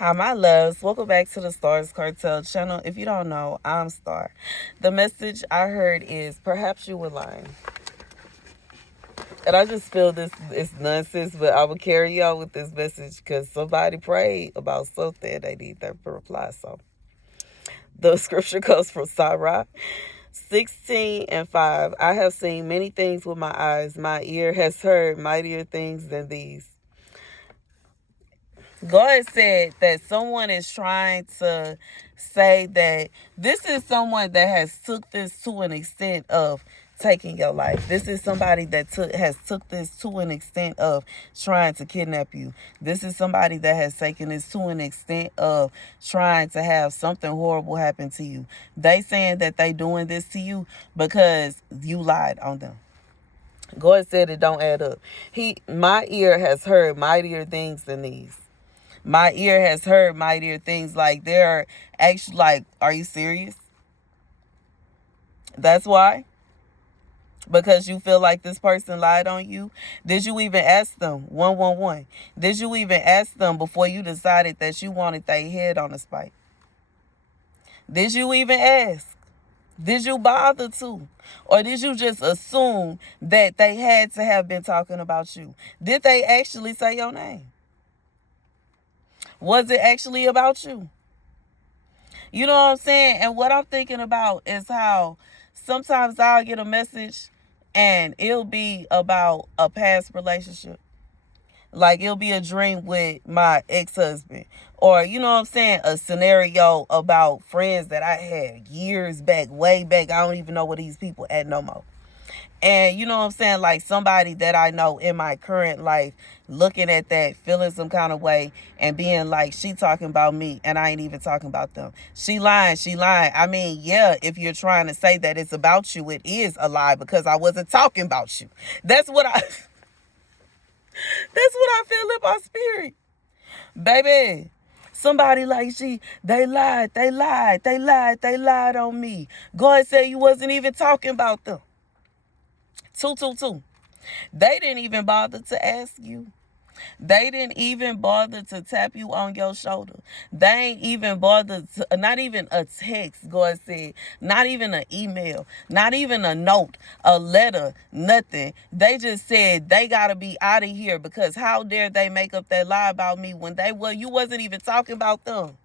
Hi, my loves. Welcome back to the Stars Cartel channel. If you don't know, I'm Star. The message I heard is perhaps you were lying. And I just feel this is nonsense, but I will carry y'all with this message because somebody prayed about something they need their reply. So the scripture comes from Sirach 16:5. I have seen many things with my eyes. My ear has heard mightier things than these. God said that someone is trying to say that this is someone that has took this to an extent of taking your life. This is somebody that has took this to an extent of trying to kidnap you. This is somebody that has taken this to an extent of trying to have something horrible happen to you. They saying that they doing this to you because you lied on them. God said it don't add up. My ear has heard mightier things than these. My ear has heard mightier things. Like, there are actually, like, are you serious? That's why? Because you feel like this person lied on you? Did you even ask them? 111. Did you even ask them before you decided that you wanted their head on the spike? Did you even ask? Did you bother to? Or did you just assume that they had to have been talking about you? Did they actually say your name? Was it actually about you? You know what I'm saying? And what I'm thinking about is how sometimes I'll get a message and it'll be about a past relationship. Like, it'll be a dream with my ex-husband. Or, you know what I'm saying, a scenario about friends that I had years back, way back. I don't even know where these people at no more. And you know what I'm saying? Like, somebody that I know in my current life looking at that, feeling some kind of way and being like, she talking about me and I ain't even talking about them. She lying. I mean, yeah, if you're trying to say that it's about you, it is a lie because I wasn't talking about you. That's what I feel in my spirit. Baby, somebody like they lied on me. God said you wasn't even talking about them. 222. They didn't even bother to ask you. They didn't even bother to tap you on your shoulder. They ain't even bothered to, not even a text, God said, not even an email, not even a note, a letter, nothing. They just said they got to be out of here because how dare they make up that lie about me when you wasn't even talking about them.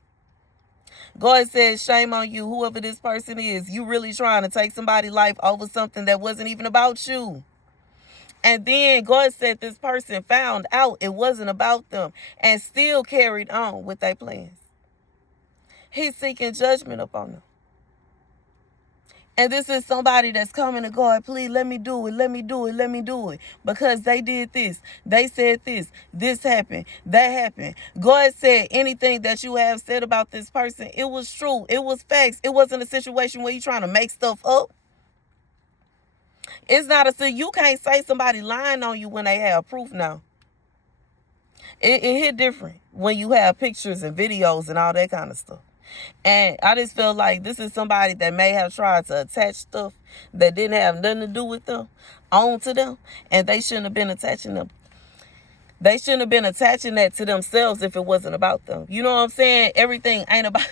God said, shame on you, whoever this person is. You really trying to take somebody's life over something that wasn't even about you. And then God said this person found out it wasn't about them and still carried on with their plans. He's seeking judgment upon them. And this is somebody that's coming to God, please let me do it. Because they did this. They said this happened, that happened. God said anything that you have said about this person, it was true. It was facts. It wasn't a situation where you're trying to make stuff up. It's not you can't say somebody lying on you when they have proof now. It hit different when you have pictures and videos and all that kind of stuff. And I just feel like this is somebody that may have tried to attach stuff that didn't have nothing to do with them onto them, and they shouldn't have been attaching them. They shouldn't have been attaching that to themselves if it wasn't about them. You know what I'm saying? Everything ain't about.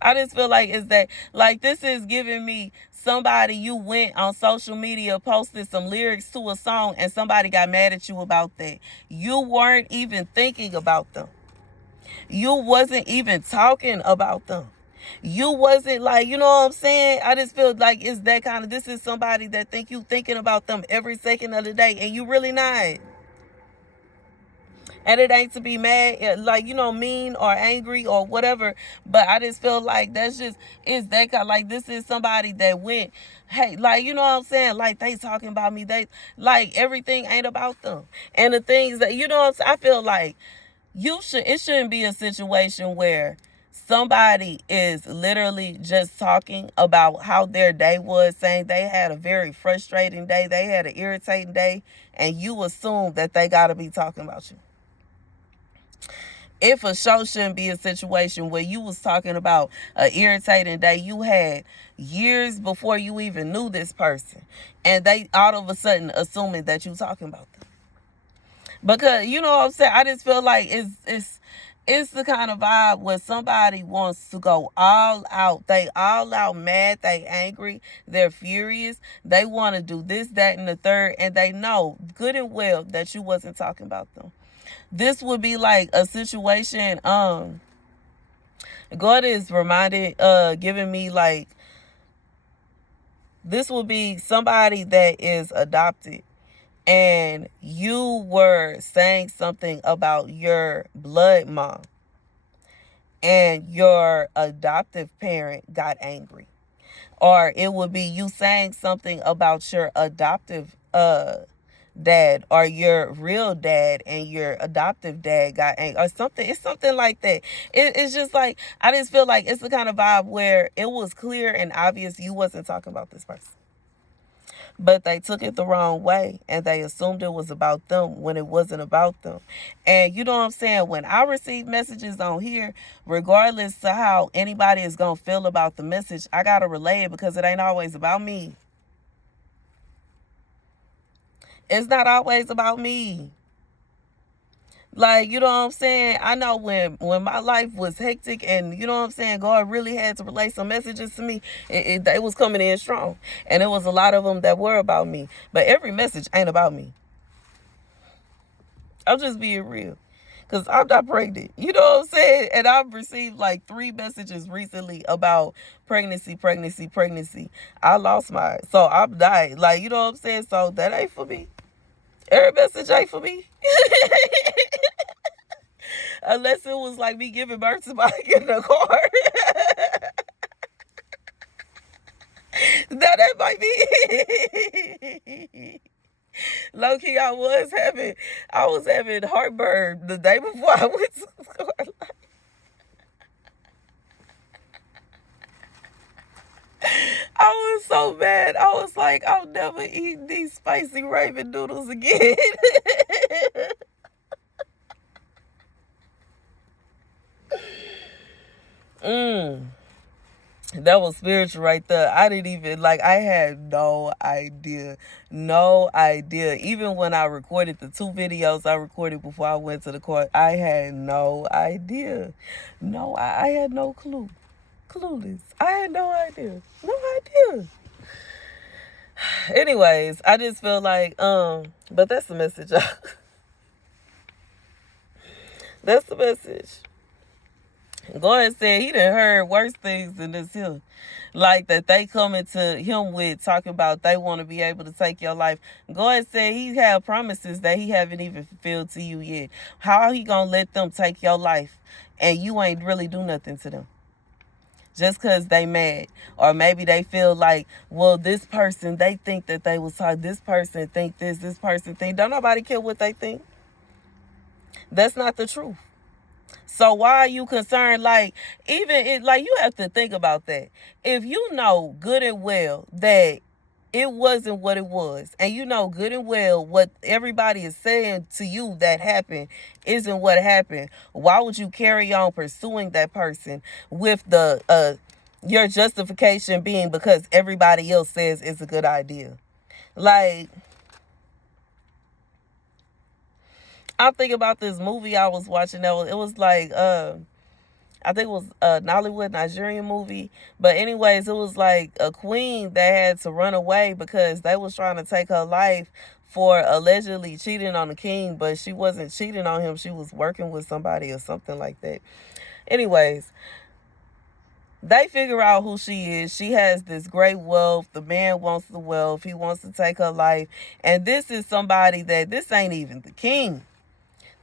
I just feel like is that like this is giving me somebody you went on social media, posted some lyrics to a song, and somebody got mad at you about that. You weren't even thinking about them. You wasn't even talking about them. You wasn't like, you know what I'm saying? I just feel like it's that kind of, this is somebody that think you thinking about them every second of the day and you really not. And it ain't to be mad, like, mean or angry or whatever. But I just feel like it's that kind. Like, this is somebody that went, hey, like, you know what I'm saying? Like, they talking about me. They, like, everything ain't about them. And the things that, you know what I'm saying? I feel like it shouldn't be a situation where somebody is literally just talking about how their day was, saying they had a very frustrating day, they had an irritating day, and you assume that they got to be talking about you. It for sure shouldn't be a situation where you was talking about an irritating day you had years before you even knew this person, and they all of a sudden assuming that you talking about them. Because you know what I'm saying, I just feel like it's the kind of vibe where somebody wants to go all out. They all out mad, they angry, they're furious. They want to do this, that, and the third, and they know good and well that you wasn't talking about them. This would be like a situation, God is giving me like, this would be somebody that is adopted, and you were saying something about your blood mom, and your adoptive parent got angry. Or it would be you saying something about your adoptive dad, or your real dad, and your adoptive dad got angry, or something. It's something like that. It's just like, I just feel like it's the kind of vibe where it was clear and obvious you wasn't talking about this person, but they took it the wrong way, and they assumed it was about them when it wasn't about them. And you know what I'm saying? When I receive messages on here, regardless of how anybody is going to feel about the message, I got to relay it, because it ain't always about me. It's not always about me. Like, you know what I'm saying? I know when my life was hectic, and you know what I'm saying, God really had to relay some messages to me, it was coming in strong. And it was a lot of them that were about me. But every message ain't about me. I'm just being real. Because I'm not pregnant. You know what I'm saying? And I've received like 3 messages recently about pregnancy. I lost mine. So I'm dying. Like, you know what I'm saying? So that ain't for me. Every message ain't for me. Unless it was like me giving birth to my in the car. That might be. Low key, I was having heartburn the day before I went to the car. I was so mad. I was like, I'll never eat these spicy ramen noodles again. That was spiritual right there. I didn't even, like, I had no idea. No idea. Even when I recorded the 2 videos I recorded before I went to the court, I had no idea. No, I had no clue. Clueless. I had no idea. No idea. Anyways, I just feel like, but that's the message. That's the message. God said he done heard worse things than this here. Like that they coming to him with talking about they want to be able to take your life. God said he have promises that he haven't even fulfilled to you yet. How he gonna let them take your life and you ain't really do nothing to them? Just because they mad. Or maybe they feel like, well, this person, they think that they was taught. This person think this person think. Don't nobody care what they think. That's not the truth. So why are you concerned? Like, even it, like, you have to think about that. If you know good and well that it wasn't what it was, and you know good and well what everybody is saying to you that happened isn't what happened, why would you carry on pursuing that person with the your justification being because everybody else says it's a good idea? Like, I'm thinking about this movie I was watching. It was like, I think it was a Nollywood Nigerian movie. But anyways, it was like a queen that had to run away because they was trying to take her life for allegedly cheating on the king. But she wasn't cheating on him. She was working with somebody or something like that. Anyways, they figure out who she is. She has this great wealth. The man wants the wealth. He wants to take her life. And this is somebody that, this ain't even the king.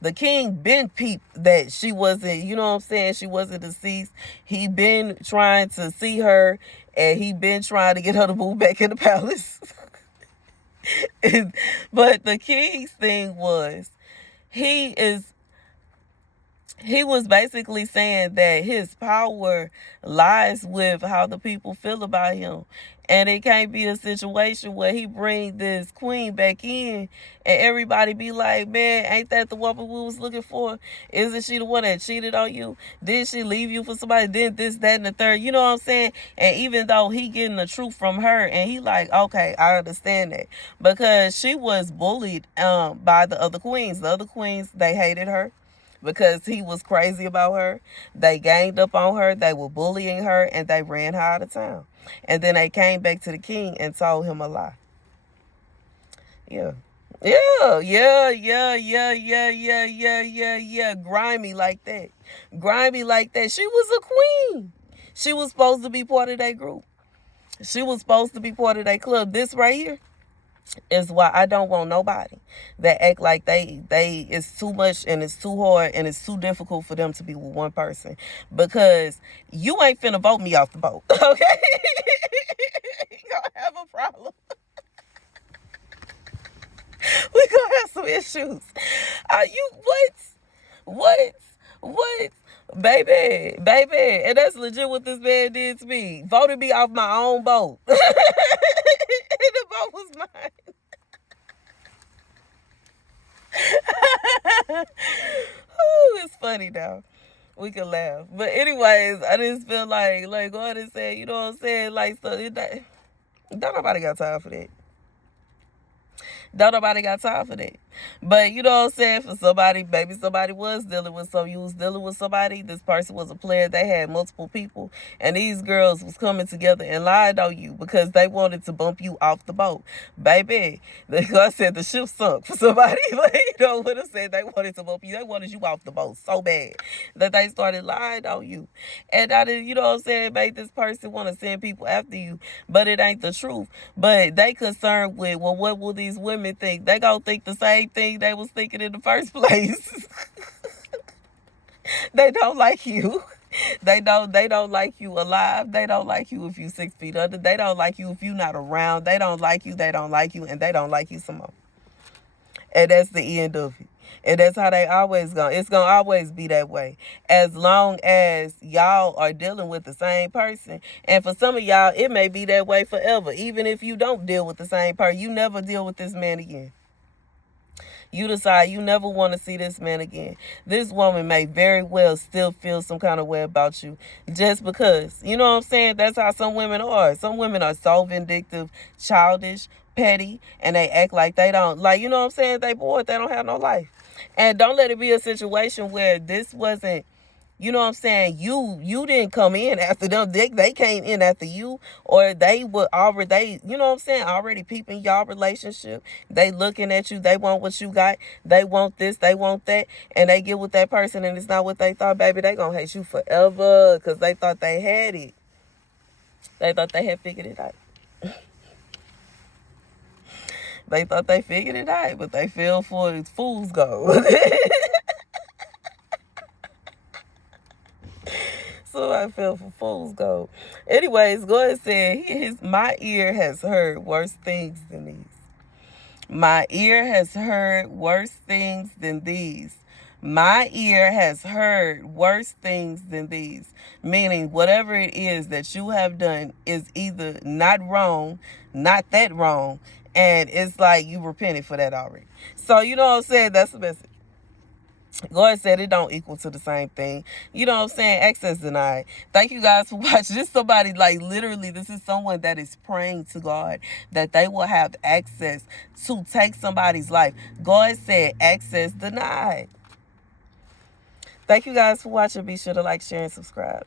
The king been peeped that she wasn't, you know what I'm saying, she wasn't deceased. He been trying to see her, and he been trying to get her to move back in the palace. But the king's thing was, he is he was basically saying that his power lies with how the people feel about him. And it can't be a situation where he bring this queen back in and everybody be like, man, ain't that the woman we was looking for? Isn't she the one that cheated on you? Did she leave you for somebody? Did this, that, and the third? You know what I'm saying? And even though he getting the truth from her and he like, okay, I understand that. Because she was bullied by the other queens. The other queens, they hated her because he was crazy about her. They ganged up on her. They were bullying her and they ran her out of town. And then they came back to the king and told him a lie. Yeah. Yeah. Grimy like that. Grimy like that. She was a queen. She was supposed to be part of that group. She was supposed to be part of that club. This right here is why I don't want nobody that act like they it's too much and it's too hard and it's too difficult for them to be with one person, because you ain't finna vote me off the boat. Okay. You gonna have a problem. We gonna have some issues. Are you what baby, and that's legit what this man did to me. Voted me off my own boat. And the boat was mine. Ooh, it's funny now. We can laugh. But anyways, I just feel like God is saying, you know what I'm saying? Like, so don't nobody got time for that. Don't nobody got time for that. But you know what I'm saying? For somebody, maybe somebody was dealing with something. You was dealing with somebody. This person was a player. They had multiple people. And these girls was coming together and lied on you because they wanted to bump you off the boat. Baby, God said the ship sunk for somebody. But you know what I'm saying? They wanted to bump you. They wanted you off the boat so bad that they started lying on you. And I did, you know what I'm saying, made this person want to send people after you. But it ain't the truth. But they concerned with, well, what will these women think? They gonna think the same thing they was thinking in the first place. They don't like you. They don't like you alive. They don't like you if you 6 feet under. They don't like you if you not around. They don't like you, and they don't like you some more. And that's the end of it. And that's how they always go. It's going to always be that way. As long as y'all are dealing with the same person. And for some of y'all, it may be that way forever. Even if you don't deal with the same person, you never deal with this man again. You decide you never want to see this man again. This woman may very well still feel some kind of way about you just because. You know what I'm saying? That's how some women are. Some women are so vindictive, childish, petty, and they act like they don't, like, you know what I'm saying? They bored. They don't have no life. And don't let it be a situation where this wasn't, you know what I'm saying, you didn't come in after them. They came in after you, or they were already, you know what I'm saying, already peeping y'all relationship. They looking at you. They want what you got. They want this. They want that. And they get with that person and it's not what they thought, baby. They gonna hate you forever because they thought they had it. They thought they had figured it out. They thought they figured it out, but they fell for fool's gold. So I fell for fool's gold. Anyways, God said, my ear has heard worse things than these. My ear has heard worse things than these. My ear has heard worse things than these. Meaning, whatever it is that you have done is either not wrong, not that wrong, and it's like you repented for that already. So, you know what I'm saying? That's the message. God said it don't equal to the same thing. You know what I'm saying? Access denied. Thank you guys for watching. This somebody, like, literally, this is someone that is praying to God that they will have access to take somebody's life. God said access denied. Thank you guys for watching. Be sure to like, share, and subscribe.